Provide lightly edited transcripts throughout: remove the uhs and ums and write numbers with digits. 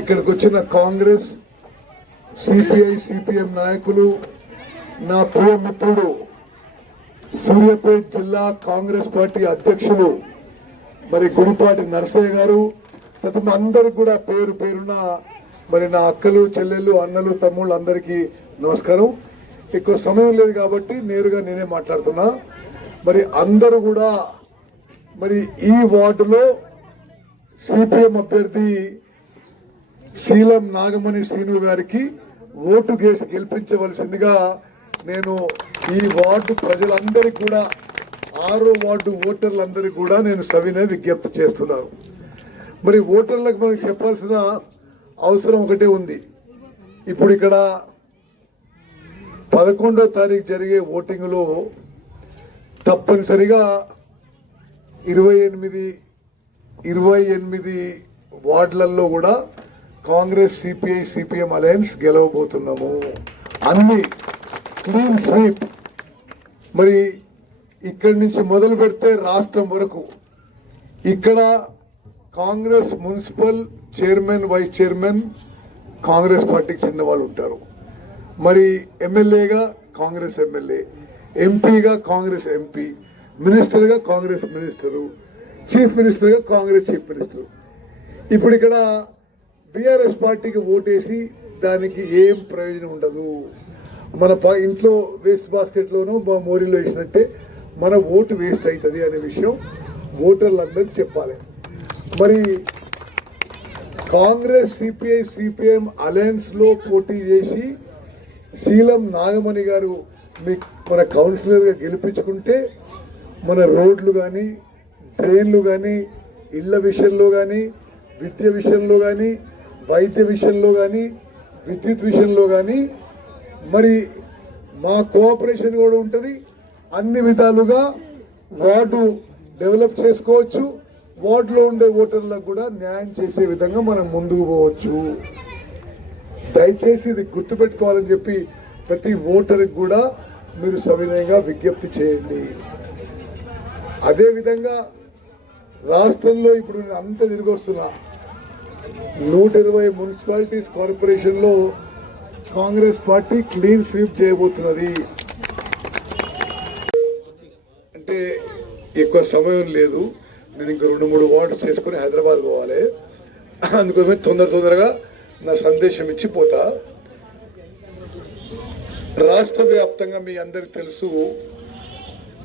ఇక్కడికి వచ్చిన Congress, CPI, CPM నాయకులు, నా ప్రియ మిత్రుడు సూర్యాపేట జిల్లా కాంగ్రెస్ పార్టీ అధ్యక్షులు మరి గుడిపాటి నరసయ్య గారు, అందరికి కూడా పేరు పేరున మరి నా అక్కలు, చెల్లెళ్ళు, అన్నలు, తమ్ముళ్ళు అందరికీ నమస్కారం. ఎక్కువ సమయం లేదు కాబట్టి నేరుగా నేనే మాట్లాడుతున్నా. మరి అందరూ కూడా మరి ఈ వార్డులో సిపిఎం అభ్యర్థి శీలం నాగమణి శ్రీను గారికి ఓటు కేసి గెలిపించవలసిందిగా నేను ఈ వార్డు ప్రజలందరికీ కూడా 6వ వార్డు ఓటర్లందరికీ కూడా నేను సవినయ విజ్ఞప్తి చేస్తున్నాను. మరి ఓటర్లకు మనకు చెప్పాల్సిన అవసరం ఒకటే ఉంది. ఇప్పుడు ఇక్కడ 11వ తారీఖు జరిగే ఓటింగ్లో తప్పనిసరిగా 28 వార్డులలో కూడా కాంగ్రెస్, సిపిఐ, సిపిఎం అలయన్స్ గెలవబోతున్నాము. అన్ని క్లీన్ స్వీప్. మరి ఇక్కడి నుంచి మొదలు పెడితే రాష్ట్రం వరకు ఇక్కడ Congress municipal chairman, vice chairman Congress పార్టీకి చెందిన వాళ్ళు ఉంటారు. మరి ఎమ్మెల్యేగా కాంగ్రెస్ ఎమ్మెల్యే, ఎంపీగా కాంగ్రెస్ ఎంపీ, మినిస్టర్గా కాంగ్రెస్ మినిస్టరు, చీఫ్ మినిస్టర్గా కాంగ్రెస్ చీఫ్ మినిస్టర్. ఇప్పుడు ఇక్కడ బీఆర్ఎస్ పార్టీకి ఓటేసి దానికి ఏం ప్రయోజనం ఉండదు. మన ఇంట్లో వేస్ట్ బాస్కెట్లోనో మోరీలో వేసినట్టే మన ఓటు వేస్ట్ అవుతుంది అనే విషయం ఓటర్లందరికీ చెప్పాలి. మరి కాంగ్రెస్, సిపిఐ, సిపిఎం అలయన్స్లో పోటీ చేసి శీలం నాగమణి గారు మన కౌన్సిలర్గా గెలిపించుకుంటే మన రోడ్లు కానీ, ట్రైన్లు కానీ, ఇళ్ల విషయంలో కానీ, విద్య విషయంలో కానీ, వైద్య విషయంలో కానీ, విద్యుత్ విషయంలో కానీ మరి మా కోఆపరేషన్ కూడా ఉంటుంది. అన్ని విధాలుగా వార్డు డెవలప్ చేసుకోవచ్చు. వార్డులో ఉండే ఓటర్లకు కూడా న్యాయం చేసే విధంగా మనం ముందుకు పోవచ్చు. దయచేసి ఇది గుర్తుపెట్టుకోవాలని చెప్పి ప్రతి ఓటర్కి కూడా మీరు సవినయంగా విజ్ఞప్తి చేయండి. అదేవిధంగా రాష్ట్రంలో ఇప్పుడు నేను అంతా తిరిగి వస్తున్నా. 120 మున్సిపాలిటీస్ కార్పొరేషన్లో కాంగ్రెస్ పార్టీ క్లీన్ స్వీప్ చేయబోతున్నది. అంటే ఎక్కువ సమయం లేదు. నేను ఇంకా 2-3 వార్డ్స్ చేసుకుని హైదరాబాద్ పోవాలి. అందుకోసమే తొందరగా నా సందేశం ఇచ్చి పోతా. రాష్ట్ర వ్యాప్తంగా మీ అందరికి తెలుసు,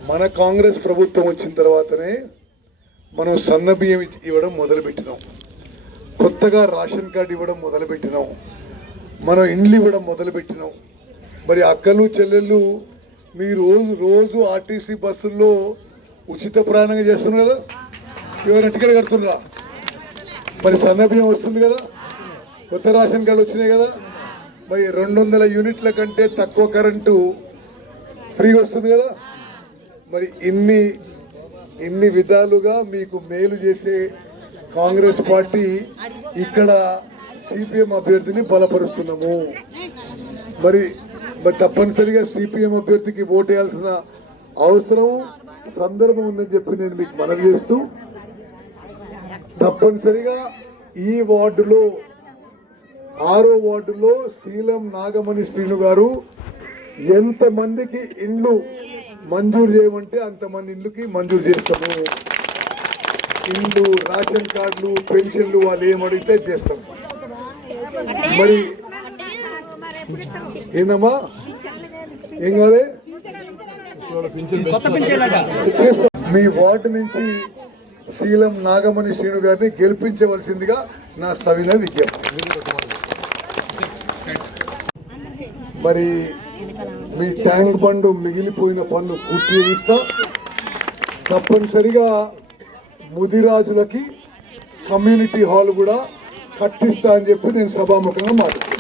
మన కాంగ్రెస్ ప్రభుత్వం వచ్చిన తర్వాతనే మనం సన్న బియ్యం ఇవ్వడం మొదలుపెట్టినాం, కొత్తగా రేషన్ కార్డు ఇవ్వడం మొదలుపెట్టినాం, మనం ఇండ్లు ఇవ్వడం మొదలుపెట్టినాం. మరి అక్కలు, చెల్లెళ్ళు మీ రోజు ఆర్టీసీ బస్సుల్లో ఉచిత ప్రయాణంగా చేస్తున్నారు కదా, ఎవరైనా టికెట్ కడుతున్నారా? మరి సన్న బియ్యం వస్తుంది కదా, కొత్త రేషన్ కార్డు వచ్చినాయి కదా, మరి 200 యూనిట్ల కంటే తక్కువ కరెంటు ఫ్రీగా వస్తుంది కదా. మరి ఇన్ని విధాలుగా మీకు మేలు చేసే కాంగ్రెస్ పార్టీ ఇక్కడ సిపిఎం అభ్యర్థిని బలపరుస్తున్నాము. మరి తప్పనిసరిగా సిపిఎం అభ్యర్థికి ఓటు వేయాల్సిన అవసరం, సందర్భం ఉందని చెప్పి నేను మీకు మనవి చేస్తూ, తప్పనిసరిగా ఈ వార్డులో 6వ వార్డులో శీలం నాగమణి శ్రీను గారు ఎంతమందికి ఇండ్లు మంజూరు చేయమంటే అంతమంది ఇండ్లుకి మంజూరు చేస్తాము. ఇండ్లు, రేషన్ కార్డులు, పెన్షన్లు వాళ్ళు ఏమడిగితే చేస్తాం. మరి ఏందమ్మా, ఏం కావాలి? మీ వార్డు నుంచి శీలం నాగమణి శ్రీను గారిని గెలిపించవలసిందిగా నా సవిన విజ్ఞప్తి. మరి మీ ట్యాంక్ బండ్ మిగిలిపోయిన పనులు పూర్తి చేయిస్తా. తప్పనిసరిగా ముదిరాజులకి కమ్యూనిటీ హాల్ కూడా కట్టిస్తా అని చెప్పి నేను సభాముఖంగా మాట్లాడుతున్నాను.